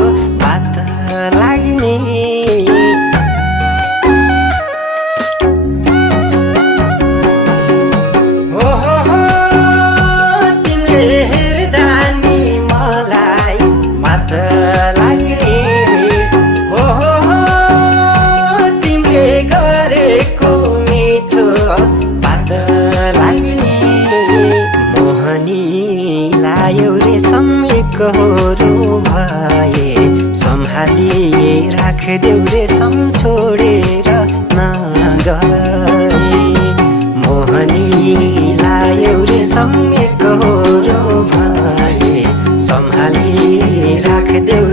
बात लाग्ने कहोरो भए सम्हालिए राखदेऊ रे छोडेर नगए मोहनी लायौ रे सम्मे कहोरो भए सम्हालिए राखदेऊ